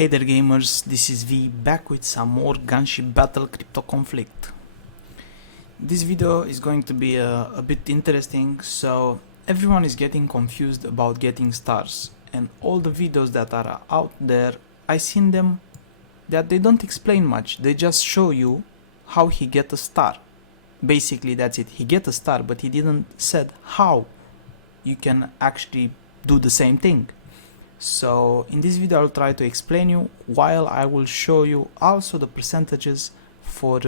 Hey there gamers, this is V back with some more Gunship Battle crypto conflict. This video is going to be a bit interesting, so everyone is getting confused about getting stars, and all the videos that are out there, I seen them that they don't explain much, they just show you how he get a star. Basically that's it, he get a star, but he didn't said how you can actually do the same thing. So in this video I'll try to explain you, while I will show you also the percentages for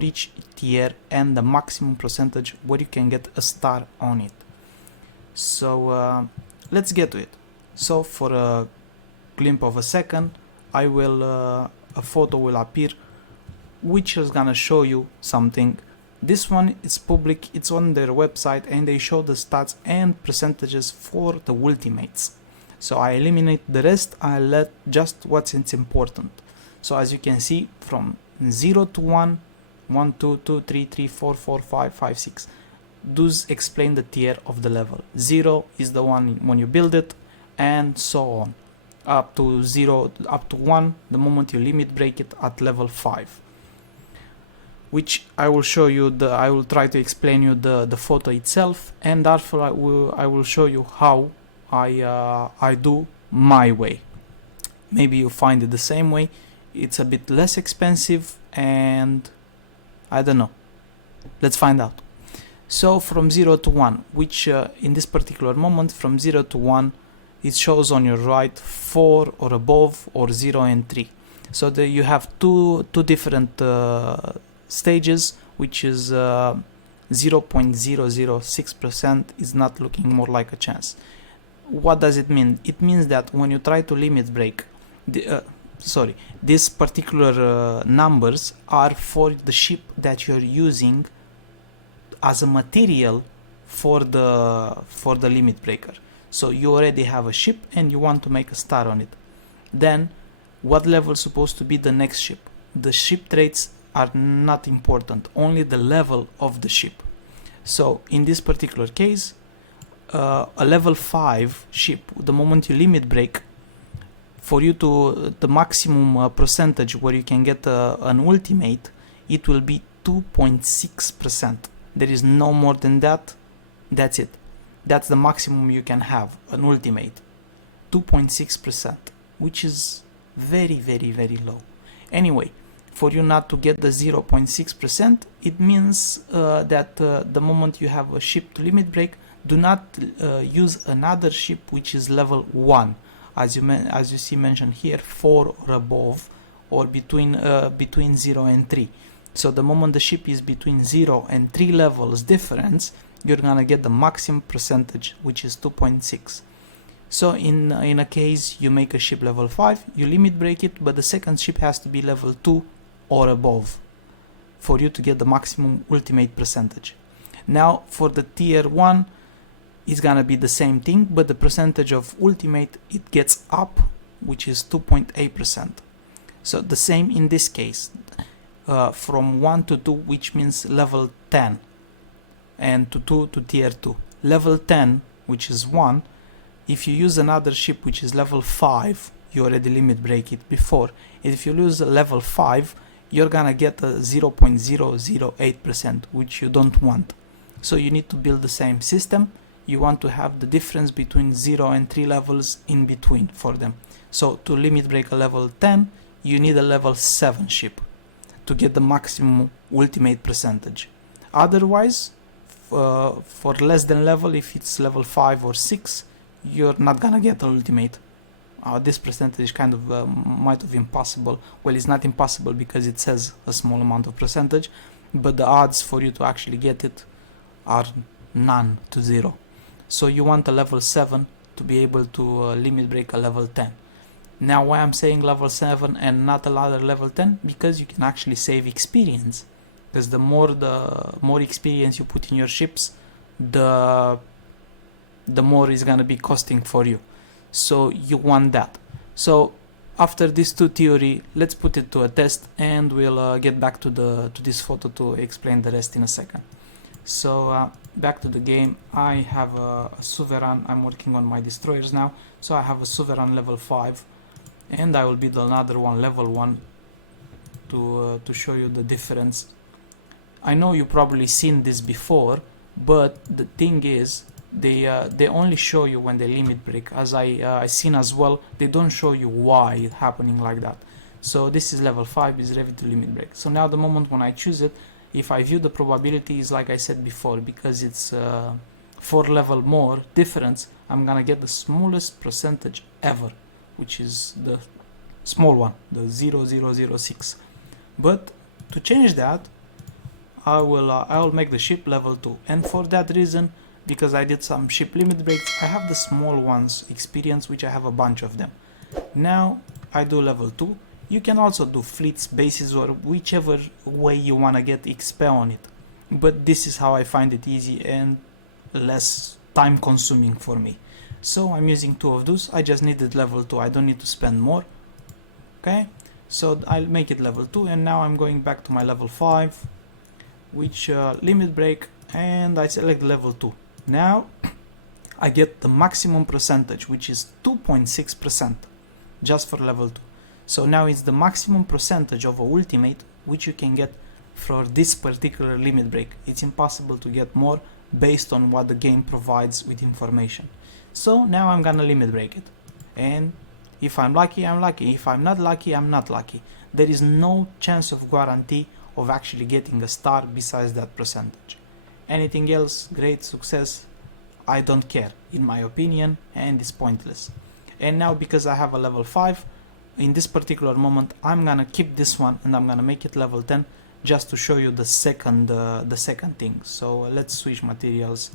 each tier and the maximum percentage where you can get a star on it. So let's get to it. So for a glimpse of a second, I will a photo will appear which is gonna show you something. This one is public, it's on their website, and they show the stats and percentages for the ultimates. So I eliminate the rest, I let just what's important. So as you can see, from 0 to 1, 1, 2, 2, 3, 3, 4, 4, 5, 5, 6. Those explain the tier of the level. 0 is the one when you build it, and so on. Up to 0, up to 1, the moment you limit break it at level 5. Which I will show you, I will try to explain you the photo itself, and therefore I will show you how I do my way. Maybe you find it the same way. It's a bit less expensive, and I don't know. Let's find out. So from 0 to 1, which in this particular moment, from 0 to 1, it shows on your right 4 or above, or 0 and 3. So you have two different stages, which is 0.006% is not looking more like a chance. What does it mean? It means that when you try to limit break, these particular numbers are for the ship that you're using as a material for the limit breaker. So you already have a ship and you want to make a star on it. Then what level is supposed to be the next ship? The ship traits are not important, only the level of the ship. So in this particular case, a level 5 ship, the moment you limit break, for you to the maximum percentage where you can get an ultimate, it will be 2.6%. There is no more than that. That's it. That's the maximum you can have, an ultimate. 2.6%, which is very, very, very low. Anyway, for you not to get the 0.6%, it means that the moment you have a ship to limit break, do not use another ship which is level 1, as you see mentioned here, 4 or above, or between 0 and 3. So the moment the ship is between 0 and 3 levels difference, you're gonna get the maximum percentage, which is 2.6. So in a case you make a ship level 5, you limit break it, but the second ship has to be level 2 or above for you to get the maximum ultimate percentage. Now for the tier 1, it's gonna be the same thing, but the percentage of ultimate it gets up, which is 2.8%. So the same in this case, from 1 to 2, which means level 10, and to 2 to tier 2. Level 10, which is 1, if you use another ship which is level 5, you already limit break it before. If you lose a level 5, you're gonna get a 0.008%, which you don't want. So you need to build the same system. You want to have the difference between 0 and 3 levels in between for them. So to limit break a level 10, you need a level 7 ship to get the maximum ultimate percentage. Otherwise, for less than level, if it's level 5 or 6, you're not gonna get an ultimate. This percentage kind of might have impossible. Well, it's not impossible because it says a small amount of percentage, but the odds for you to actually get it are none to 0. So you want a level 7 to be able to limit break a level 10. Now why I'm saying level 7 and not another level 10? Because you can actually save experience. Because the more experience you put in your ships, the more it's gonna be costing for you. So you want that. So after these two theory, let's put it to a test, and we'll get back to this photo to explain the rest in a second. So back to the game, I have a Sovereign. I'm working on my destroyers now, so I have a Sovereign level 5 and I will build another one, level 1, to show you the difference. I know you probably seen this before, but the thing is they only show you when they limit break. As I seen as well, they don't show you why it's happening like that. So this is level 5, is ready to limit break. So now the moment when I choose it, if I view the probabilities, like I said before, because it's 4 level more difference, I'm gonna get the smallest percentage ever, which is the small one, the 0.006. But to change that, I will make the ship level 2, and for that reason, because I did some ship limit breaks, I have the small ones experience, which I have a bunch of them. Now I do level 2. You can also do fleets, bases, or whichever way you wanna get XP on it, but this is how I find it easy and less time consuming for me. So I'm using 2 of those. I just needed level 2, I don't need to spend more. Okay, so I'll make it level 2, and now I'm going back to my level 5, which limit break, and I select level 2. Now I get the maximum percentage, which is 2.6% just for level 2. So now it's the maximum percentage of a ultimate which you can get for this particular limit break. It's impossible to get more based on what the game provides with information. So now I'm gonna limit break it, and if I'm lucky, I'm lucky. If I'm not lucky, I'm not lucky. There is no chance of guarantee of actually getting a star besides that percentage. Anything else, great success, I don't care in my opinion, and it's pointless. And now because I have a level 5, in this particular moment I'm gonna keep this one and I'm gonna make it level 10 just to show you the second thing. So let's switch materials.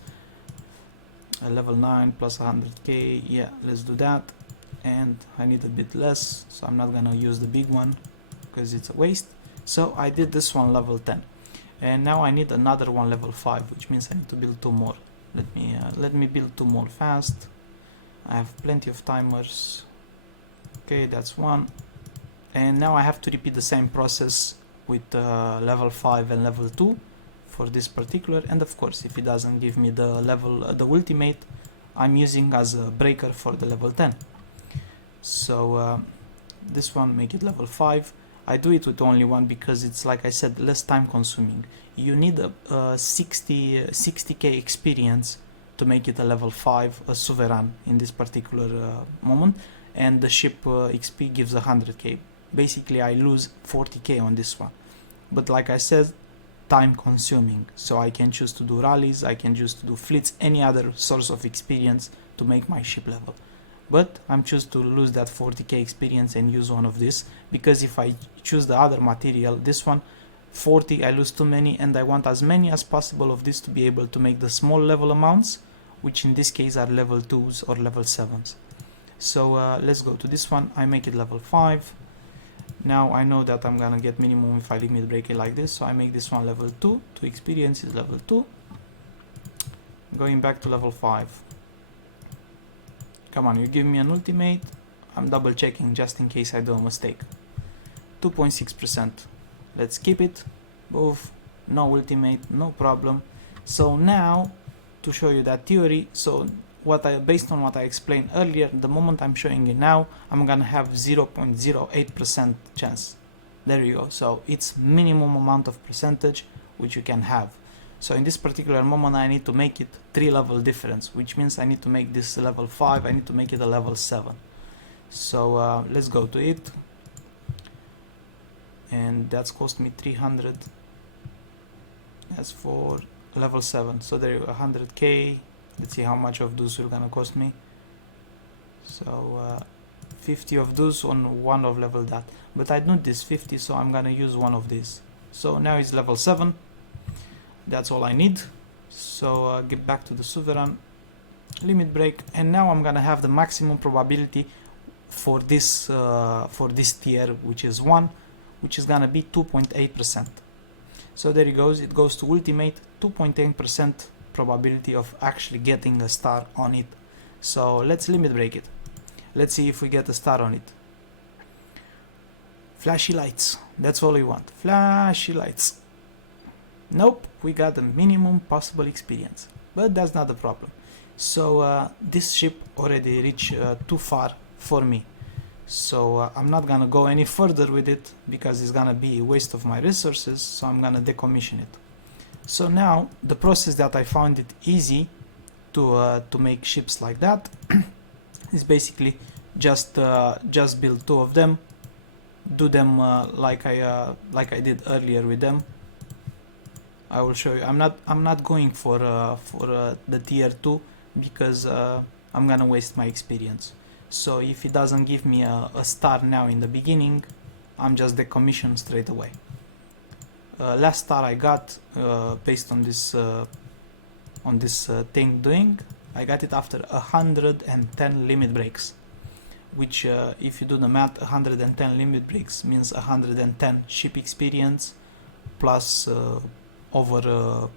Level 9 plus 100k, yeah, let's do that. And I need a bit less, so I'm not gonna use the big one because it's a waste. So I did this one level 10, and now I need another one level 5, which means I need to build 2 more. Let me build 2 more fast. I have plenty of timers. Okay, that's one, and now I have to repeat the same process with level 5 and level 2 for this particular. And of course, if it doesn't give me the ultimate, I'm using as a breaker for the level 10. So this one, make it level 5. I do it with only one because it's, like I said, less time consuming. You need a 60k experience to make it a level 5, a Sovereign in this particular moment, and the ship XP gives 100k. Basically I lose 40k on this one, but like I said, time consuming, so I can choose to do rallies, I can choose to do fleets, any other source of experience to make my ship level. But I'm choose to lose that 40k experience and use one of this, because if I choose the other material, this one 40, I lose too many, and I want as many as possible of this to be able to make the small level amounts, which in this case are level 2s or level 7s. So let's go to this one. I make it level 5. Now I know that I'm gonna get minimum if I limit break it like this, so I make this one level 2 to experience is level 2. Going back to level 5. Come on, you give me an ultimate. I'm double checking just in case I do a mistake. 2.6%. Let's keep it. Both. No ultimate, no problem. So now, to show you that theory, so based on what I explained earlier, the moment I'm showing you now, I'm gonna have 0.08% chance. There you go. So it's minimum amount of percentage which you can have. So in this particular moment I need to make it 3 level difference, which means I need to make this level 5, I need to make it a level 7. So let's go to it, and that's cost me 300. That's for level 7. So there you go, 100k. Let's see how much of those will gonna cost me. So 50 of those on one of level that, but I need this 50, so I'm gonna use one of these. So now it's level 7. That's all I need. So get back to the Sovereign, limit break, and now I'm gonna have the maximum probability for this tier, which is 1, which is gonna be 2.8%. So there it goes. It goes to ultimate, 2.8% probability of actually getting a star on it. So let's limit break it. Let's see if we get a star on it. Flashy lights, that's all we want. Flashy lights. Nope, we got the minimum possible experience, but that's not the problem. So this ship already reached too far for me. So I'm not gonna go any further with it because it's gonna be a waste of my resources, so I'm gonna decommission it. So now the process that I found it easy to make ships like that is basically just build 2 of them, do them like I did earlier with them. I will show you. I'm not going for the tier 2 because I'm gonna waste my experience. So if it doesn't give me a star now in the beginning, I'm just decommission straight away. Last star I got based on this thing doing, I got it after 110 limit breaks, which if you do the math, 110 limit breaks means 110 ship experience plus over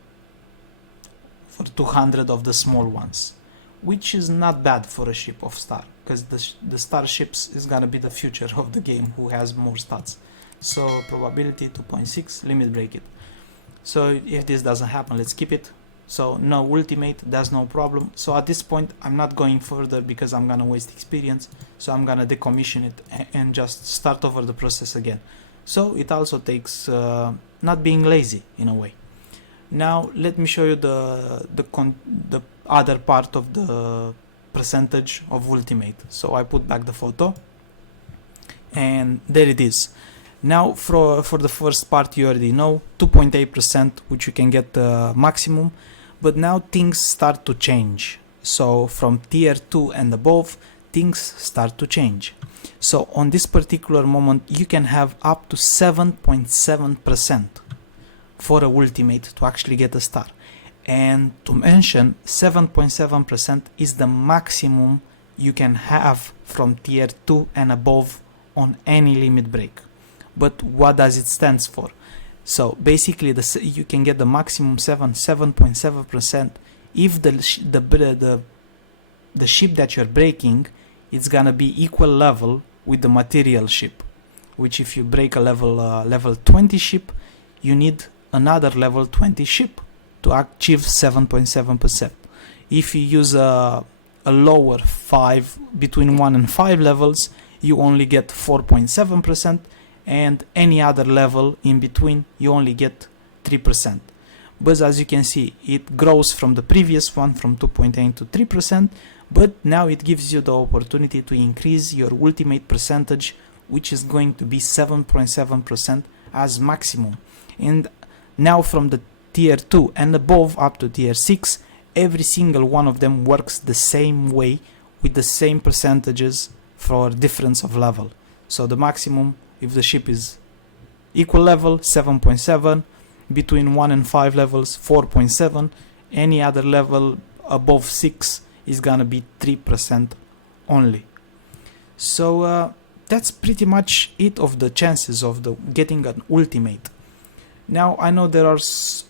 for 200 of the small ones, which is not bad for a ship of star, because the star ships is gonna be the future of the game who has more stats. So probability 2.6, limit break it. So if this doesn't happen, let's keep it. So no ultimate, that's no problem. So at this point I'm not going further because I'm gonna waste experience, so I'm gonna decommission it and just start over the process again. So it also takes not being lazy in a way. Now let me show you the other part of the percentage of ultimate. So I put back the photo and there it is. Now for the first part you already know, 2.8%, which you can get maximum, but now things start to change. So from tier 2 and above, things start to change. So on this particular moment you can have up to 7.7% for a ultimate to actually get a star. And to mention, 7.7% is the maximum you can have from tier 2 and above on any limit break. But what does it stand for? So basically you can get the maximum 7.7% if the ship that you're breaking, it's gonna be equal level with the material ship, which if you break a level 20 ship, you need another level 20 ship to achieve 7.7%. If you use a lower 5, between 1 and 5 levels, you only get 4.7%, and any other level in between you only get 3%. But as you can see, it grows from the previous one from 2.8 to 3%, but now it gives you the opportunity to increase your ultimate percentage, which is going to be 7.7% as maximum. And now from the tier 2 and above up to tier 6, every single one of them works the same way with the same percentages for difference of level. So the maximum, if the ship is equal level, 7.7, between 1 and 5 levels, 4.7, any other level above 6 is gonna be 3% only. So that's pretty much it of the chances of getting an ultimate. Now I know there are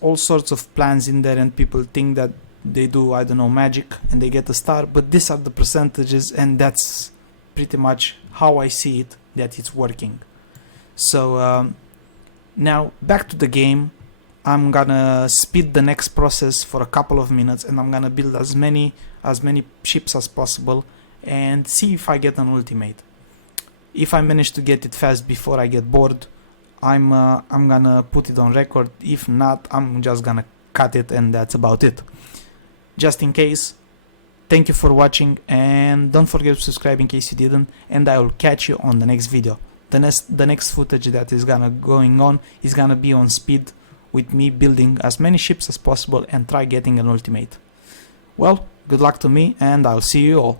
all sorts of plans in there and people think that they do, I don't know, magic and they get a star, but these are the percentages and that's pretty much how I see it, that it's working. So now back to the game. I'm gonna speed the next process for a couple of minutes and I'm gonna build as many ships as possible and see if I get an ultimate. If I manage to get it fast before I get bored, I'm gonna put it on record. If not, I'm just gonna cut it and that's about it. Just in case, thank you for watching and don't forget to subscribe in case you didn't, and I will catch you on the next video. The next footage that is going on is gonna be on speed with me building as many ships as possible and try getting an ultimate. Well, good luck to me and I'll see you all.